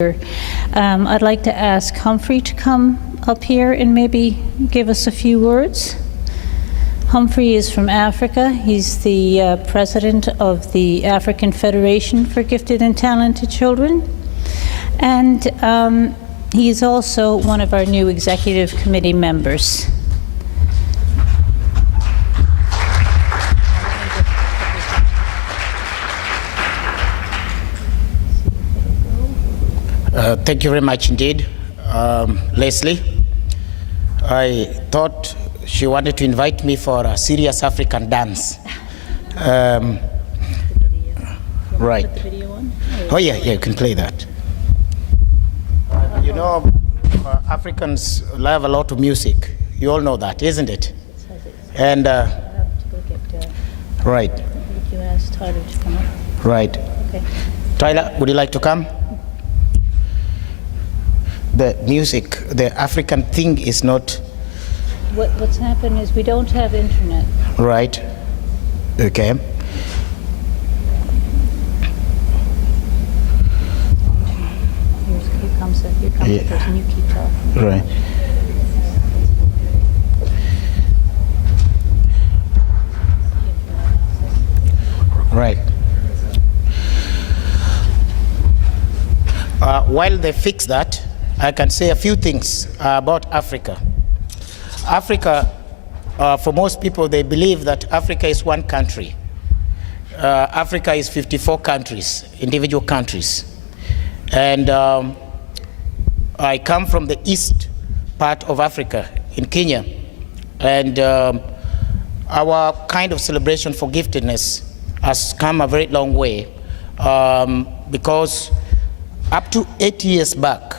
I'd like to ask Humphrey to come up here and maybe give us a few words. Humphrey is from Africa. He's the president of the African Federation for Gifted and Talented Children. And he is also one of our new executive committee members. Thank you very much indeed, Leslie. I thought she wanted to invite me for a serious African dance. Right. Oh yeah, you can play that. You know, Africans love a lot of music. You all know that, isn't it? And right. You asked Tyler to come up. Right. Okay. Tyler, would you like to come? The music, the African thing is not... What's happened is we don't have internet. Right. Okay. Here comes the person, you keep talking. Right. Right. While they fix that, I can say a few things about Africa. Africa, for most people, they believe that Africa is one country. Africa is 54 countries, individual countries. And I come from the east part of Africa, in Kenya. And our kind of celebration for giftedness has come a very long way because up to 8 years back,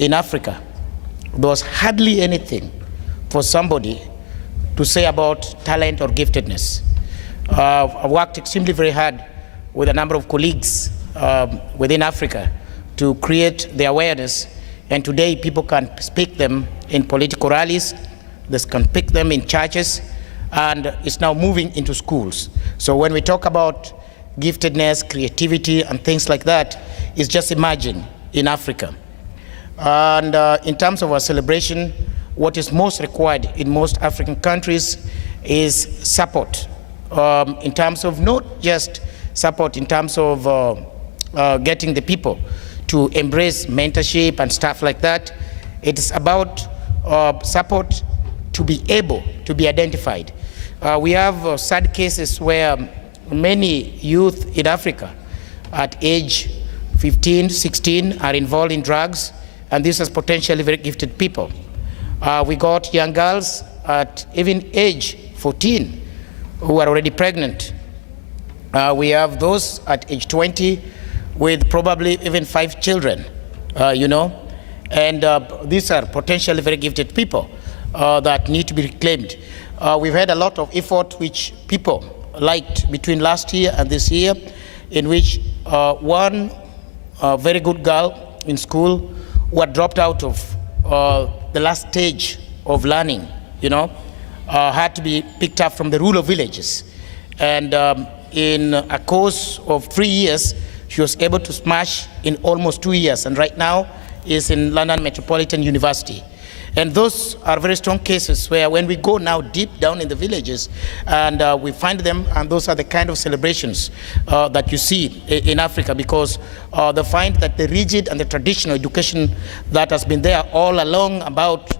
in Africa, there was hardly anything for somebody to say about talent or giftedness. I've worked extremely very hard with a number of colleagues within Africa to create the awareness, and today people can speak them in political rallies, they can pick them in churches, and it's now moving into schools. So when we talk about giftedness, creativity, and things like that, it's just emerging in Africa. And in terms of our celebration, what is most required in most African countries is support. In terms of not just support, in terms of getting the people to embrace mentorship and stuff like that. It is about support to be able to be identified. We have sad cases where many youth in Africa at age 15, 16 are involved in drugs, and this is potentially very gifted people. We got young girls at even age 14 who are already pregnant. We have those at age 20 with probably even 5 children, you know, and these are potentially very gifted people that need to be reclaimed. We've had a lot of effort which people liked between last year and this year, in which one very good girl in school who had dropped out of the last stage of learning, you know, had to be picked up from the rural villages. And in a course of 3 years, she was able to smash in almost 2 years, and right now is in London Metropolitan University. And those are very strong cases where when we go now deep down in the villages and we find them, and those are the kind of celebrations that you see in Africa, because they find that the rigid and the traditional education that has been there all along about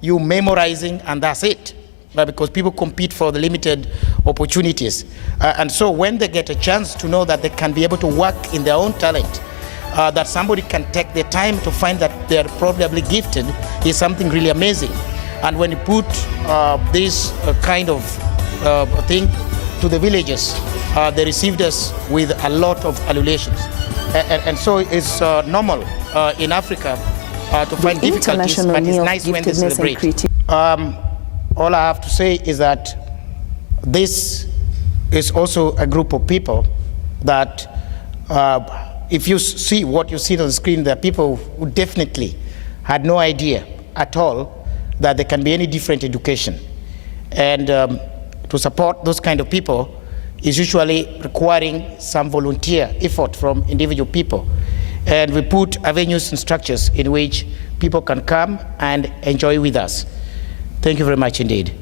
you memorizing and that's it, but because people compete for the limited opportunities. And so when they get a chance to know that they can be able to work in their own talent, that somebody can take the time to find that they're probably gifted is something really amazing. And when you put this kind of thing to the villages, they received us with a lot of adulations. And so it's normal in Africa to find difficulties, but it's nice when they celebrate. All I have to say is that this is also a group of people that if you see what you see on the screen, there are people who definitely had no idea at all that there can be any different education. And to support those kind of people is usually requiring some volunteer effort from individual people. And we put avenues and structures in which people can come and enjoy with us. Thank you very much indeed.